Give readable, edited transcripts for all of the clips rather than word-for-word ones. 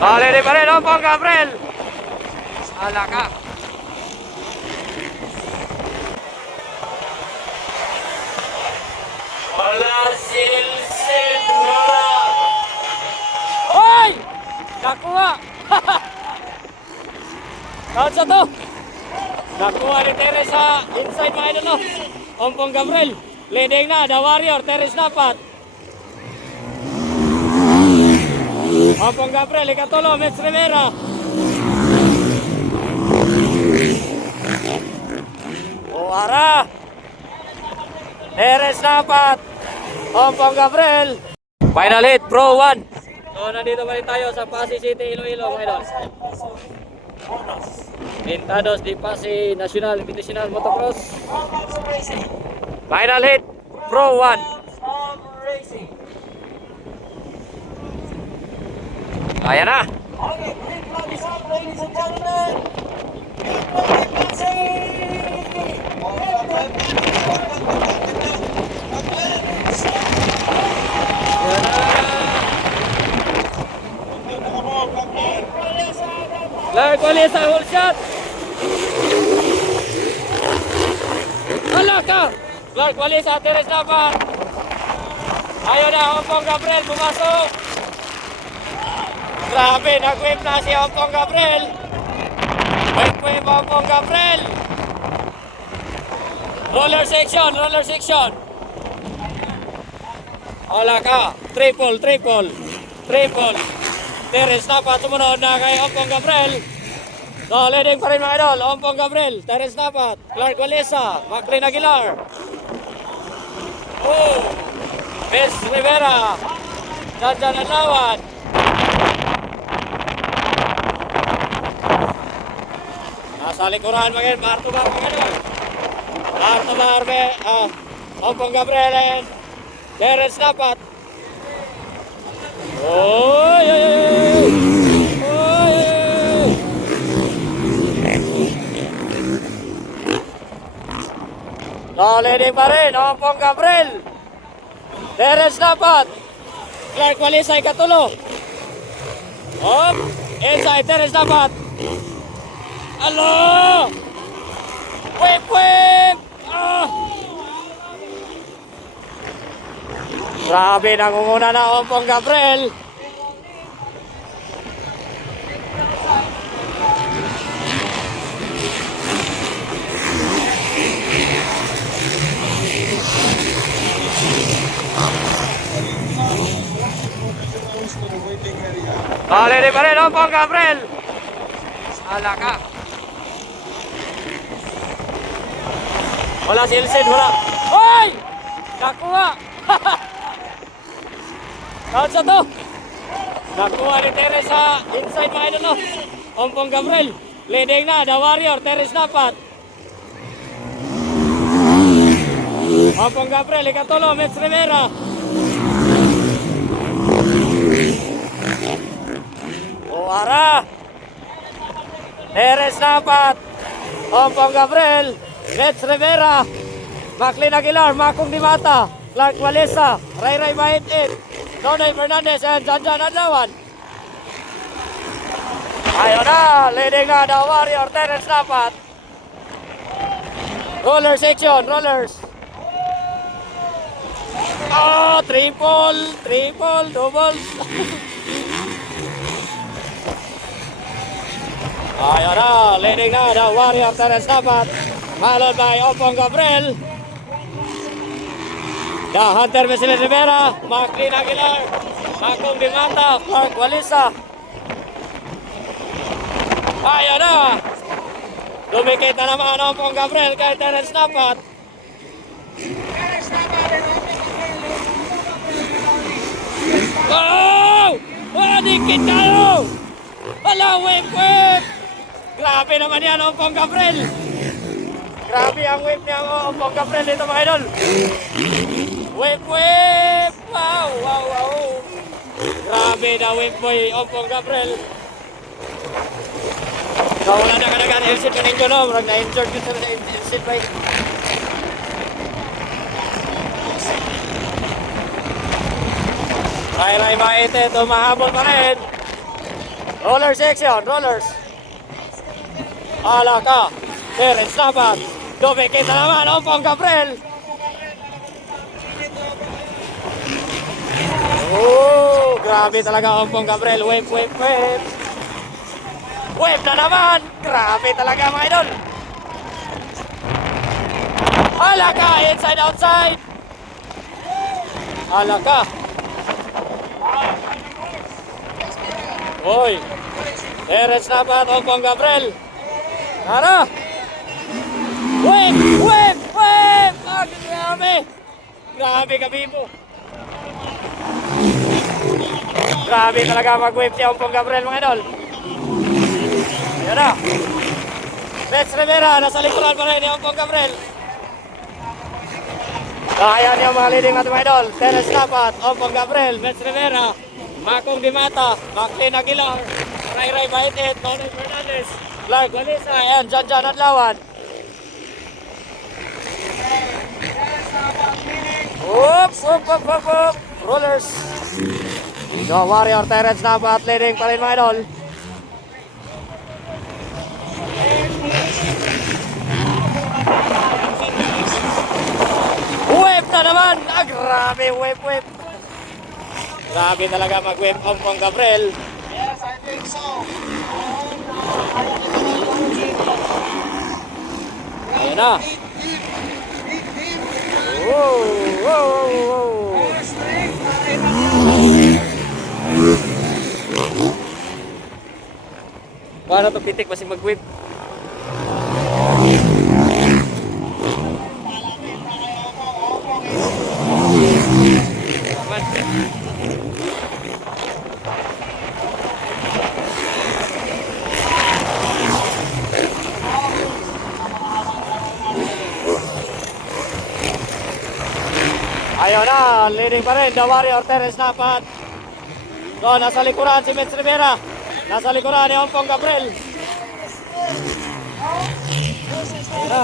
Ready pa rin, Ompong Gabriel. Ala ka. Wala silsil na. Hoy! Nakuha! Kahit sa to. Nakuha ni Teresa inside mga idol, no? Ompong Gabriel. Leading na, the warrior, Teres dapat. Ompong Gabriel, ikatulo, Mets Rivera. Uwara. Teres dapat. Ompong Gabriel. Final hit, Pro 1. So, nandito pa rin tayo sa Pasig City, Iloilo, mga idol. Pintados di Pasig National Invitational Motocross. Final hit, Pro 1. Kaya na. Lark Walesa, whole shot. Hala ka. Lark Walesa, Teres dapat. Ayaw na, Ompong Gabriel, pumasok. Grabe, nag-whip na si Ompong Gabriel. Whip, Ompong Gabriel. Roller section, roller section. Hala ka, triple. Teres dapat sumunod na kay Ompong Gabriel. So, leading pa rin mga idol, Ompong Gabriel, Teres dapat, Clark Walesa, Maclean Aguilar. Oh, Miss Rivera, Janjan Adlawan. Nasa likuran mga idol, Bartobar mga idol. Bartobar, Ompong Gabriel and Teres dapat. Oy. Leading pa rin, Ompong Gabriel. Teres dapat. Clark Walesa ikatulo. Inside, Teres dapat. Alo! Whip! Grabe, nangunguna na Ompong Gabriel. Ready pa rin, Ompong Gabriel. Ala ka. Wala si Ilsen, wala. Hoy! Nakuha! Kahit sa to. Nakuha ni Teresa inside mga idol, no? Ompong Gabriel. Leading na, the warrior, Teres dapat. Ompong Gabriel, ikatulo, Mets Rivera. Uwara. Teres dapat. Ompong Gabriel, Mets Rivera, Maclean Aguilar, Makong Dimata, Clark Walesa, Ray Mahit-it, Donay Fernandez, and Janjan Adlawan. Ayaw na, leading na, the warrior, Teres dapat. Roller section, rollers. Triple, double. Ayaw na, leading na, the warrior, Teres dapat. Followed by Ompong Gabriel. The Hunter Veselin Rivera, Maclean Aguilar, Makong Dimata, Clark Walesa. Ayaw na. Dumikit na naman Ompong Gabriel kay Teres dapat. Dikit tayo. Hala, whip. Grabe naman yan, Ompong Gabriel. Grabe ang whip niya, Ompong Gabriel dito mga idol. Whip. Wow. Grabe na whip boy, Ompong Gabriel. So, wala na kanagaan, Ilsit ka ninyo, no? Marag na-injured yun sa Ilsit ba? Ray Mahit-it, mahabol pa rin. Roller section, rollers. Alaka. Terence Nabat. Dumikit na naman. Ompong Gabriel. Oh, grabe talaga Ompong Gabriel. Wave, wave, wave. Wave na naman. Grabe talaga mga idol. Alaka. Inside, outside. Alaka. Hoy. Terence Nabat. Ompong Gabriel. Tara. Wave! Wave! Wave! Ah, grabe! Grabe ka, Bibo! Grabe talaga mag-wave si Ompong Gabriel, mga idol. Ayan na. Reds Rivera, nasa likuran pa rin ni Ompong Gabriel. Ayan yung mga leading natin, mga idol. Terence Nabat, Ompong Gabriel, Reds Rivera, Makong Dimata, Maclean Aguilar, Ray Ray Baitit, Tony Fernandez, Clark Vanessa, and Jan Adlawan. Whoop, whoop, whoop, whoop, whoop. Rollers. So, Warrior Terence Nabat leading pa rin, mga idol. Wave na naman. Ah, grabe, wave, wave. Grabe talaga mag-wave Ompong Gabriel. Yes, I think so. Ayan na. Whoa, whoa, whoa. Paano ito pitik masing mag-whip? Ayun na, leading pa rin, the Warrior Terence Nabat. So, nasa likuran si Mets Rivera. Nasa likuran ni Ompong Gabriel. Ayun na.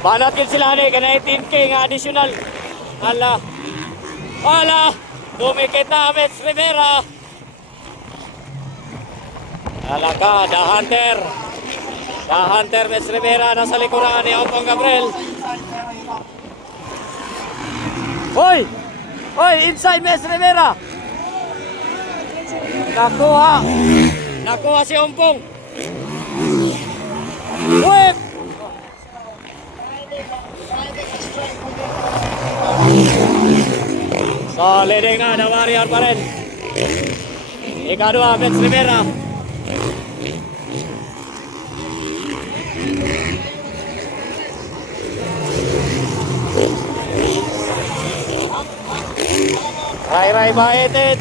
Banatil sila ni, ka 19K nga additional. Ala. Ala. Dumikit na Mets Rivera. Ala ka, the Hunter. The Hunter Mets Rivera nasa likuran ni Ompong Gabriel. Hoy! Hoy! Inside Mets Rivera! Nakuha! Nakuha si Ompong! Whip! So, leading na, the Warrior pa rin. Ikadua, Mets Rivera. Ray Ray Baitit.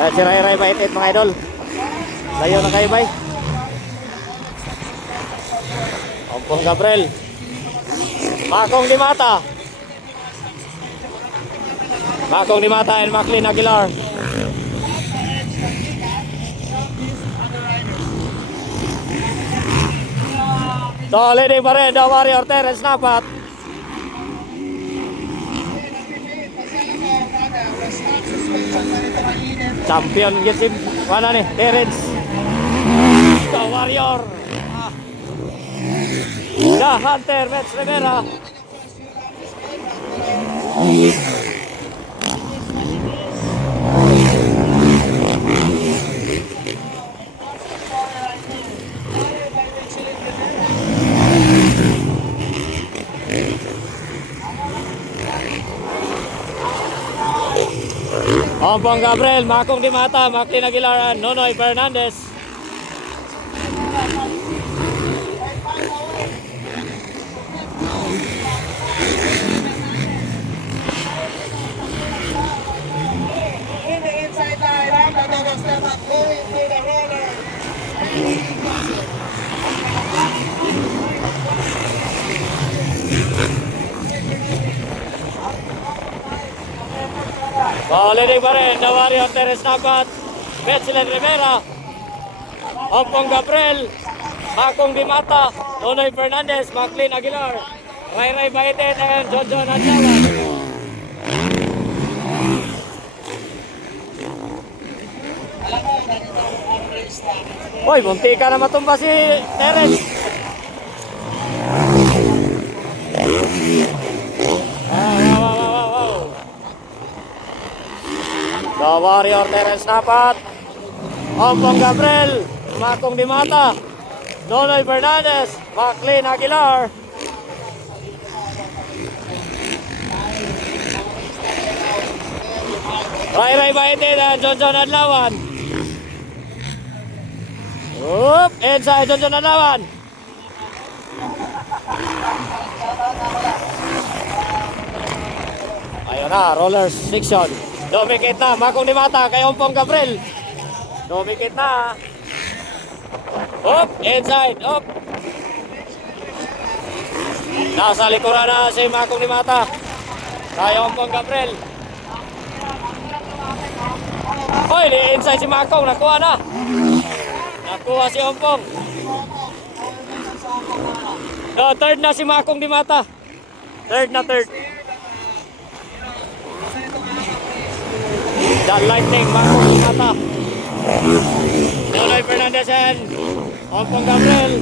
Ayan si Ray Ray Baitit, mga idol. Layo na kayo, bay. Ompong Gabriel. Makong Dimata. Makong Dimata and Maclean Aguilar. So, leading pa rin, the Warrior Terence Nabat. Champion gisim mana nih, Terence. The Warrior. The Hunter, Mets Rivera. Ompong Gabriel, Makong Dimata, Maclean Aguilar, Nonoy Fernandez. In the inside line, after double step up, going to the roller. Leading pa rin, the Warrior Terence Nabat, Mets Rivera, Ompong Gabriel, Makong Dimata, Nonoy Fernandez, Maclean Aguilar. Ray Ray Baitet and John John Adlawan. Alam mo, ganito ang race na. Hoy, munti ka na matumba si Terence. Wow. The Warrior Terence Napat. Ompong Gabriel. Makong Dimata. Nonoy Fernandez. Maclean Aguilar. Ray Ray Baitet and John John Adlawan. Oop, inside John John Adlawan. Ayun na, rollers section. Dumikit na, Makong Dimata kay Ompong Gabriel. Dumikit na. Oop, inside, oop. Nasa likuran na si Makong Dimata kay Ompong Gabriel. Hoy, inside si Makong, nakuha na. Nakuha si Ompong. No, third na si Makong Dimata. Third. The Lightning, Makong Dimata. Nonoy Fernandez and Ompong Gabriel.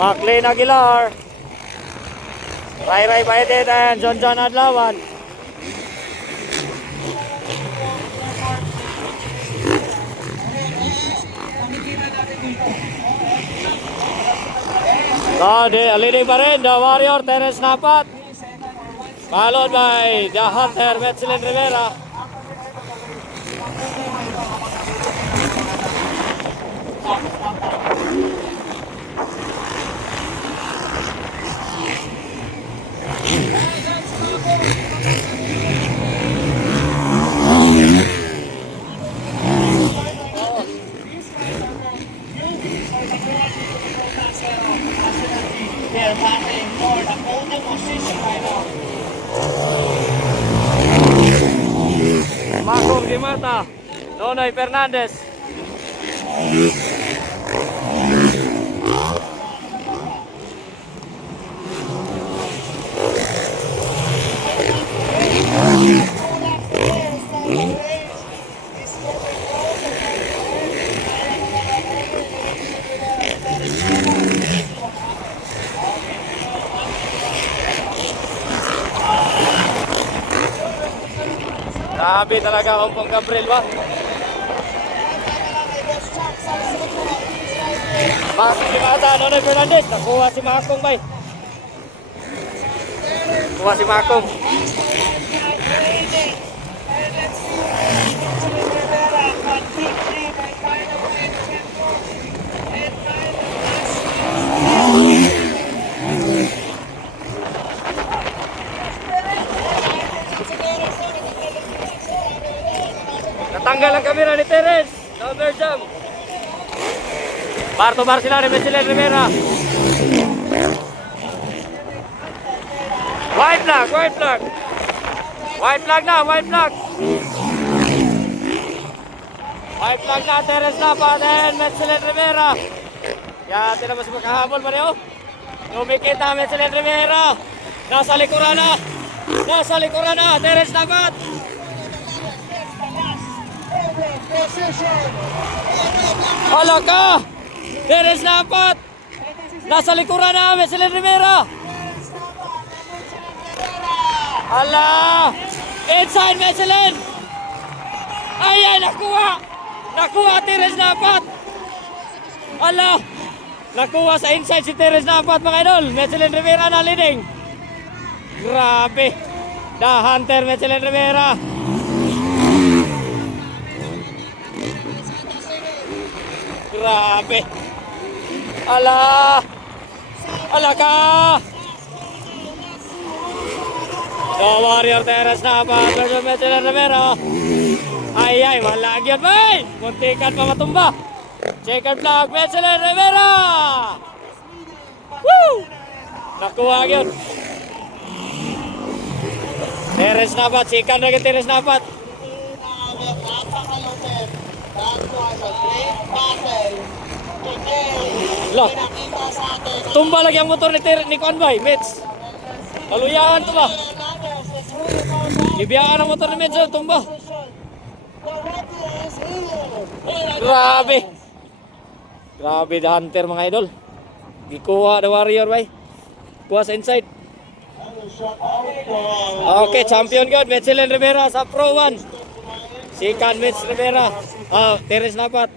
Maclean Aguilar. Ray Ray Baitet and John John Adlawan. Leading pa rin, the Warrior Terence Napat. Followed by the Hunter Metzelin Rivera. They're battling for the podium position right now. Makong Dimata. Nonoy Fernandez. Grabe talaga Ompong Gabriel ba? Makong Dimata, Nonoy Fernandez. Nakuha si Makong bay. Nakuha si Makong. Natanggal ang kamera ni Terence. Number jam. Bar to bar sila ni Metzelin Rivera. White flag. White flag na. White flag na, Terence Napat and Metzelin Rivera. Yan, tila mas makahabol pa rin oh. Lumikit na Metzelin Rivera. Nasa likuran na, Terence Napat. Hala ka! Terence Napat! Nasa likuran na, Metzelin Rivera! Hala! Inside Metzelin! Ay, nakuha! Nakuha Terence Napat! Hala! Nakuha sa inside si Terence Napat mga idol! Metzelin Rivera na leading! Grabe! The Hunter Metzelin Rivera! Grabe! Ala! Ala ka! The Warrior Terence Napat versus Metzelin Rivera. Ay, malagi yan, bay! Muntikan pa matumba. Checkered flag, Metzelin Rivera! Woo! Nakuha yun. Terence Napat, sikan na Terence Napat. Pero napakalupit. That was a great battle. Today, Lah. pinakita sa atin. Tumba lagi ang motor ni Convoy, Mets. Kaluyahan to ba? Ibiyaan ang motor ni Mets, oh, tumba. Grabe. Grabe the hunter mga idol. Gikuha the warrior bay. Kuha sa inside. Okay, champion god Metzelin Rivera sa Pro 1. Second Mets Rivera. Terence Lapat.